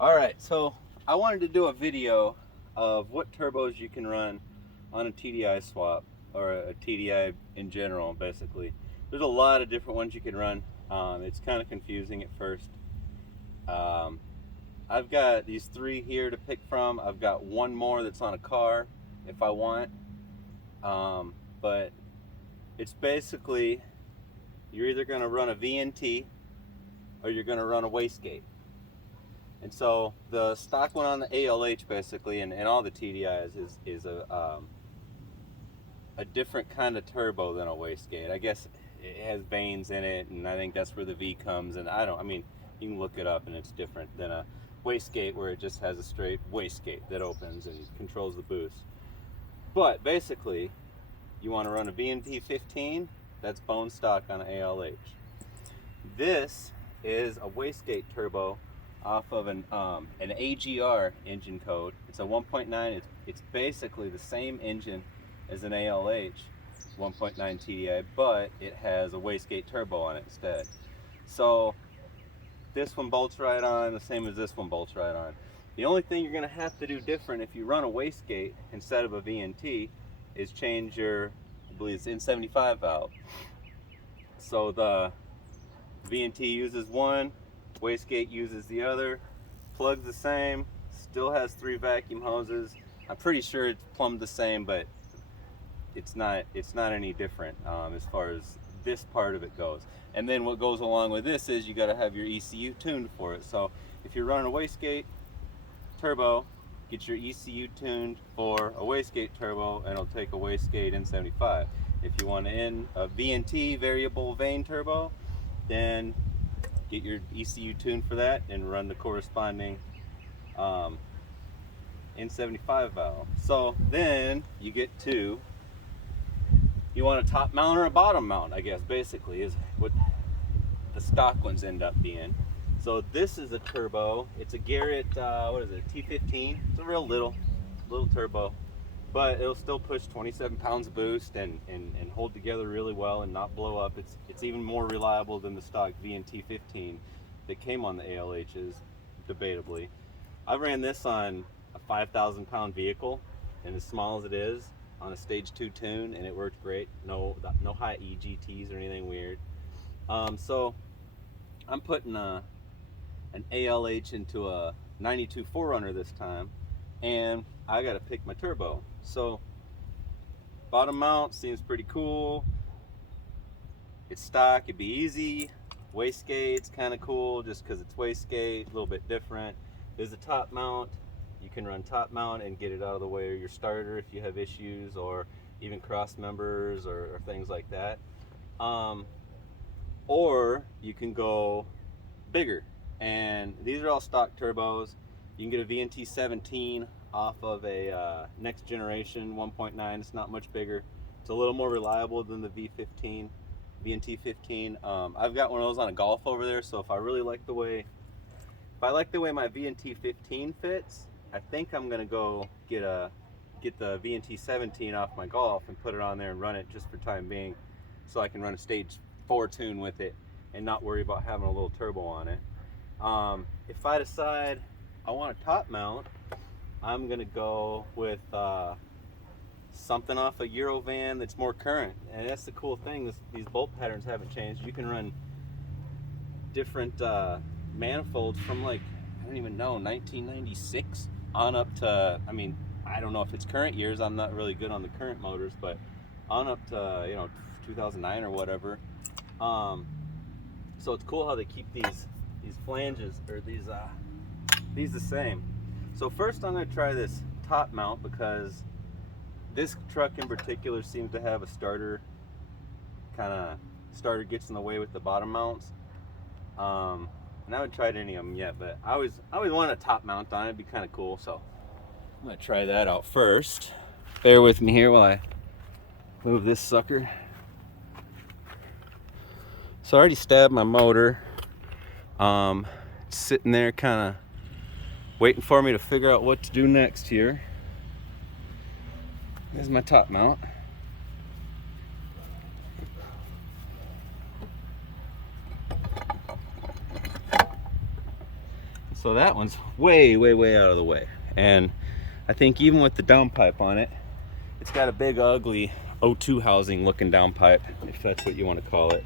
All right, so I wanted to do a video of what turbos you can run on a TDI swap or a TDI in general. Basically, there's a lot of different ones you can run. It's kind of confusing at first. Um, I've got these three here to pick from. I've got one more that's on a car if I want, but it's basically you're either going to run a VNT or you're going to run a wastegate. And so the stock one on the ALH basically, and all the TDIs is a different kind of turbo than a wastegate. I guess it has vanes in it, and I think that's where the V comes. And I mean, you can look it up, and it's different than a wastegate where it just has a straight wastegate that opens and controls the boost. But basically, you want to run a VNT 15. That's bone stock on an ALH. This is a wastegate turbo off of an AGR engine code. It's a 1.9. It's basically the same engine as an ALH 1.9 TDI, but it has a wastegate turbo on it instead. So this one bolts right on, the same as this one bolts right on. The only thing you're going to have to do different if you run a wastegate instead of a VNT is change your, I believe it's N75 valve. So the VNT uses one, wastegate uses the other. Plug's the same, still has 3 vacuum hoses. I'm pretty sure it's plumbed the same, but it's not any different as far as this part of it goes. And then what goes along with this is you got to have your ECU tuned for it. So if you're running a wastegate turbo, get your ECU tuned for a wastegate turbo, and it'll take a wastegate N75. If you want to in a VNT variable vane turbo, then get your ECU tuned for that and run the corresponding N75 valve. So then you get to, you want a top mount or a bottom mount, I guess, basically, is what the stock ones end up being. So this is a turbo. It's a Garrett, what is it, T15. It's a real little turbo, but it'll still push 27 pounds of boost and hold together really well and not blow up. It's even more reliable than the stock VNT 15 that came on the ALHs, debatably. I ran this on a 5,000 pound vehicle, and as small as it is, on a stage 2 tune, and it worked great. No high EGTs or anything weird. So I'm putting an ALH into a 92 4Runner this time, and I got to pick my turbo. So bottom mount seems pretty cool. It's stock, it'd be easy. Wastegate's kind of cool just because it's wastegate, a little bit different. There's a top mount. You can run top mount and get it out of the way of your starter if you have issues, or even cross members or things like that. Or you can go bigger, and these are all stock turbos. You can get a VNT 17 off of a next generation 1.9. It's not much bigger. It's a little more reliable than the VNT 15. I've got one of those on a Golf over there, so if I like the way my VNT 15 fits, I think I'm gonna go get the VNT 17 off my Golf and put it on there and run it just for time being, so I can run a stage 4 tune with it and not worry about having a little turbo on it. If I decide I want a top mount, I'm gonna go with something off a Eurovan that's more current. And that's the cool thing, these bolt patterns haven't changed. You can run different manifolds from, like, I don't even know, 1996 on up to, I mean, I don't know if it's current years, I'm not really good on the current motors, but on up to 2009 or whatever. So it's cool how they keep these flanges, or these the same. So first I'm going to try this top mount, because this truck in particular seems to have a starter gets in the way with the bottom mounts. And I haven't tried any of them yet, but I always want a top mount on it. It'd be kind of cool. So I'm gonna try that out first. Bear with me here while I move this sucker. So I already stabbed my motor. Sitting there kind of waiting for me to figure out what to do next here. There's my top mount. So that one's way out of the way. And I think even with the downpipe on it, it's got a big ugly O2 housing looking downpipe, if that's what you want to call it.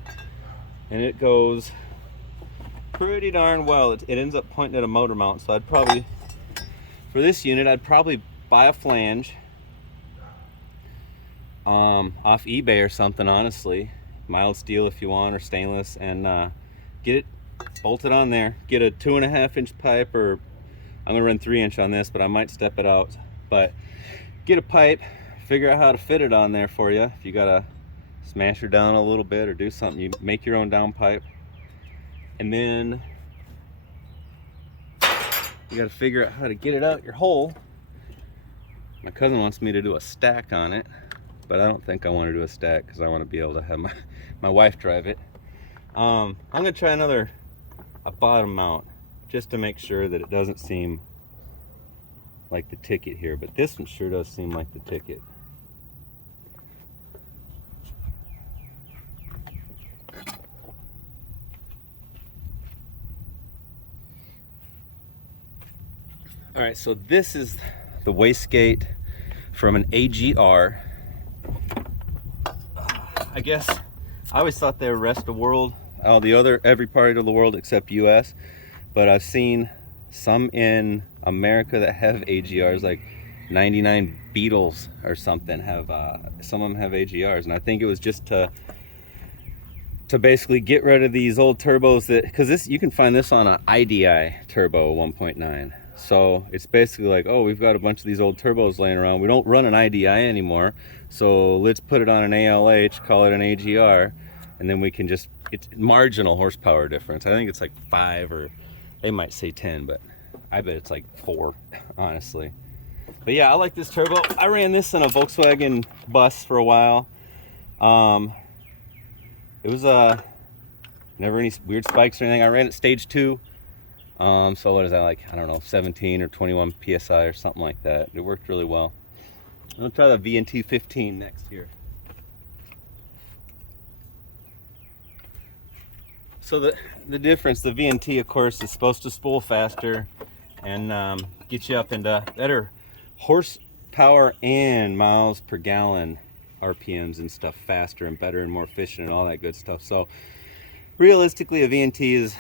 And it goes pretty darn well. It ends up pointing at a motor mount, so I'd probably, for this unit, I'd probably buy a flange off eBay or something, honestly. Mild steel if you want, or stainless, and get it bolted on there. Get a 2.5-inch pipe, or I'm gonna run 3-inch on this, but I might step it out. But get a pipe, figure out how to fit it on there for you. If you gotta smash her down a little bit or do something, you make your own downpipe. And then you gotta figure out how to get it out your hole. My cousin wants me to do a stack on it, but I don't think I want to do a stack because I want to be able to have my wife drive it. I'm gonna try a bottom mount just to make sure that it doesn't seem like the ticket here, but this one sure does seem like the ticket. All right, so this is the wastegate from an AGR. I guess I always thought they were rest of the world, every part of the world except US, but I've seen some in America that have AGRs, like 99 Beetles or something have, some of them have AGRs, and I think it was just to basically get rid of these old turbos that, because this, you can find this on an IDI turbo 1.9. So it's basically like, oh, we've got a bunch of these old turbos laying around. We don't run an IDI anymore, so let's put it on an ALH, call it an AGR, and then we can just, it's marginal horsepower difference. I think it's like 5, or they might say 10, but I bet it's like 4, honestly. But yeah, I like this turbo. I ran this in a Volkswagen bus for a while. It was never any weird spikes or anything. I ran it stage 2. So what is that, like, I don't know, 17 or 21 PSI or something like that. It worked really well. I'm gonna try the V&T 15 next here. So the difference, the V&T, of course, is supposed to spool faster and get you up into better horsepower and miles per gallon, RPMs and stuff, faster and better and more efficient and all that good stuff. So realistically, a V&T is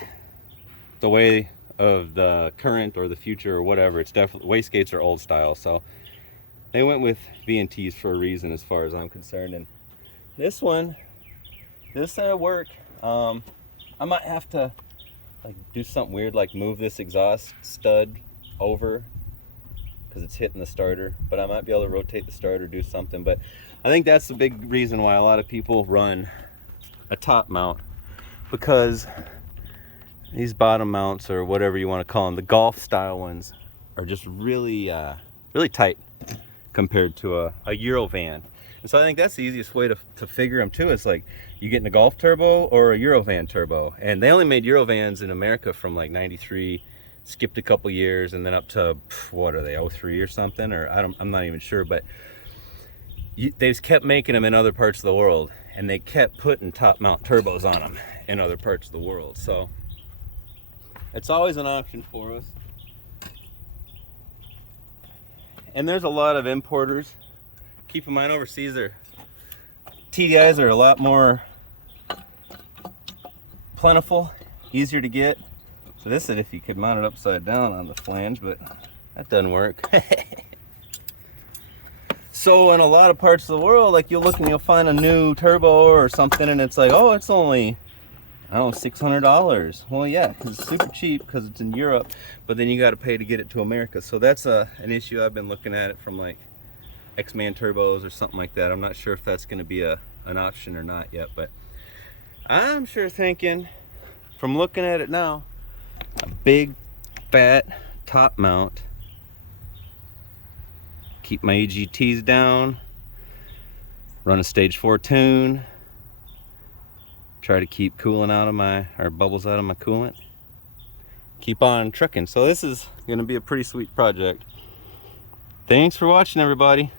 the way of the current or the future or whatever. It's definitely, wastegates are old style, so they went with V&Ts for a reason as far as I'm concerned. And this one, this work. I might have to like do something weird, like move this exhaust stud over because it's hitting the starter, but I might be able to rotate the starter, do something. But I think that's the big reason why a lot of people run a top mount, because these bottom mounts, or whatever you want to call them, the golf style ones, are just really really tight compared to a Eurovan. And so I think that's the easiest way to figure them too. It's like, you getting a Golf turbo or a Eurovan turbo. And they only made Eurovans in America from like 93, skipped a couple years, and then up to, what are they, 03 or something, or I'm not even sure. But they just kept making them in other parts of the world, and they kept putting top mount turbos on them in other parts of the world. So it's always an option for us. And there's a lot of importers. Keep in mind, overseas, their TDIs are a lot more plentiful, easier to get. So this is if you could mount it upside down on the flange, but that doesn't work. So in a lot of parts of the world, like, you'll look and you'll find a new turbo or something, and it's like, oh, it's only, I don't know, $600. Well, yeah, because it's super cheap because it's in Europe, but then you got to pay to get it to America. So that's an issue. I've been looking at it from like X-Man turbos or something like that. I'm not sure if that's going to be an option or not yet, but I'm sure thinking, from looking at it now, a big fat top mount, keep my EGTs down, run a stage 4 tune, try to keep cooling out of my, or bubbles out of my coolant, keep on trucking. So this is going to be a pretty sweet project. Thanks for watching, everybody.